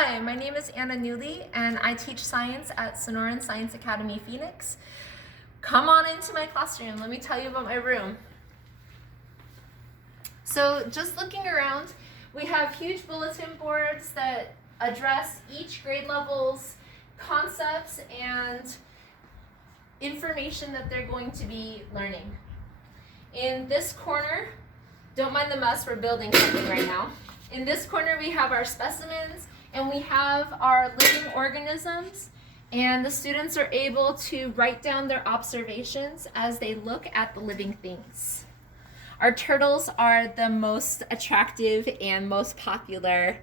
Hi, my name is Newley, and I teach science at Sonoran Science Academy, Phoenix. Come on into my classroom. Let me tell you about my room. So just looking around, we have huge bulletin boards that address each grade level's concepts and information that they're going to be learning. In this corner, don't mind the mess, we're building something right now. In this corner, we have our specimens and we have our living organisms, and the students are able to write down their observations as they look at the living things. Our turtles are the most attractive and most popular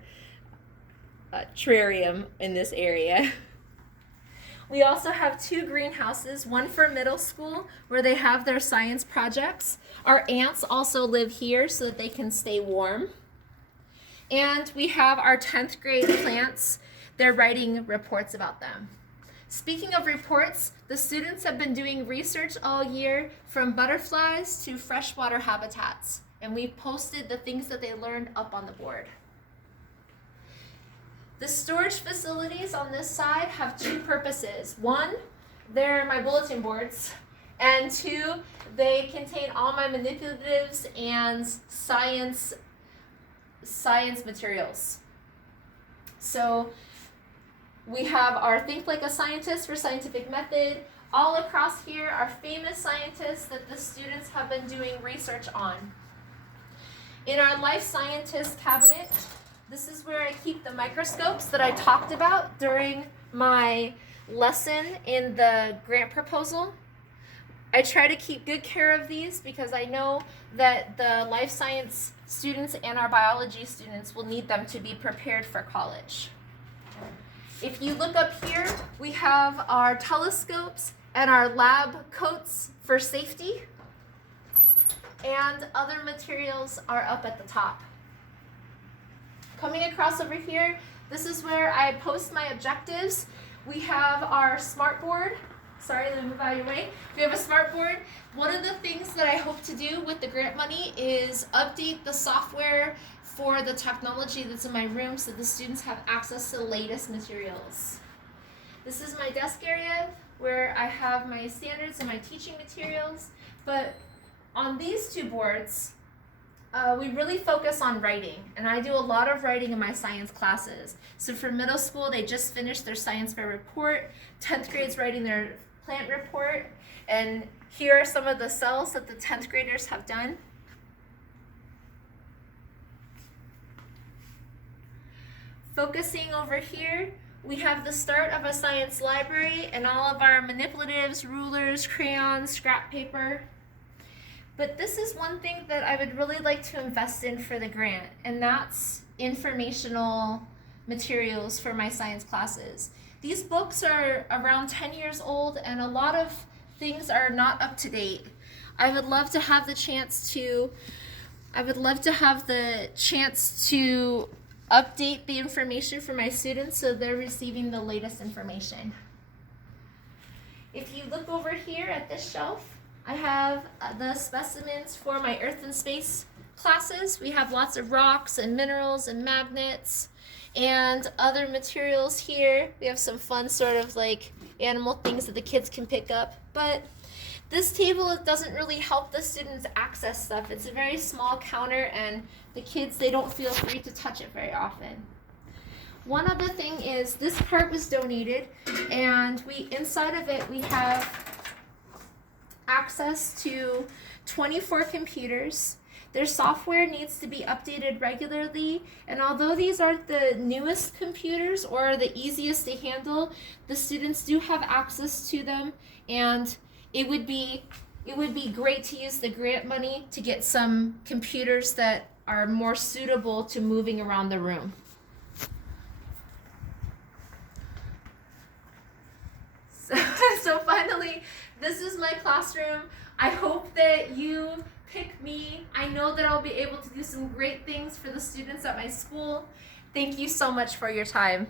terrarium in this area. We also have two greenhouses, one for middle school where they have their science projects. Our ants also live here so that they can stay warm. And we have our 10th grade plants. They're writing reports about them. Speaking of reports, the students have been doing research all year from butterflies to freshwater habitats. And we've posted the things that they learned up on the board. The storage facilities on this side have two purposes. One, they're my bulletin boards. And two, they contain all my manipulatives and science materials. So we have our Think Like a Scientist for scientific method. All across here are famous scientists that the students have been doing research on. In our life scientist cabinet, this is where I keep the microscopes that I talked about during my lesson in the grant proposal. I try to keep good care of these because I know that the life science students and our biology students will need them to be prepared for college. If you look up here, we have our telescopes and our lab coats for safety, and other materials are up at the top. Coming across over here, this is where I post my objectives. We have our smart board. Sorry, let me move out of your way. We have a smart board. One of the things that I hope to do with the grant money is update the software for the technology that's in my room so the students have access to the latest materials. This is my desk area where I have my standards and my teaching materials. But on these two boards, we really focus on writing, and I do a lot of writing in my science classes. So for middle school, they just finished their science fair report. 10th grade's writing their plant report, and here are some of the cells that the 10th graders have done. Focusing over here, we have the start of a science library and all of our manipulatives, rulers, crayons, scrap paper. But this is one thing that I would really like to invest in for the grant, and that's informational materials for my science classes. These books are around 10 years old, and a lot of things are not up to date. I would love to have the chance to update the information for my students so they're receiving the latest information. If you look over here at this shelf, I have the specimens for my Earth and Space classes. We have lots of rocks and minerals and magnets and other materials here. We have some fun sort of like animal things that the kids can pick up. But this table doesn't really help the students access stuff. It's a very small counter, and the kids, they don't feel free to touch it very often. One other thing is this part was donated, and inside of it we have access to 24 computers. Their software needs to be updated regularly, and although these aren't the newest computers or the easiest to handle, the students do have access to them, and it would be great to use the grant money to get some computers that are more suitable to moving around the room. So finally, this is my classroom. I hope that you pick me. I know that I'll be able to do some great things for the students at my school. Thank you so much for your time.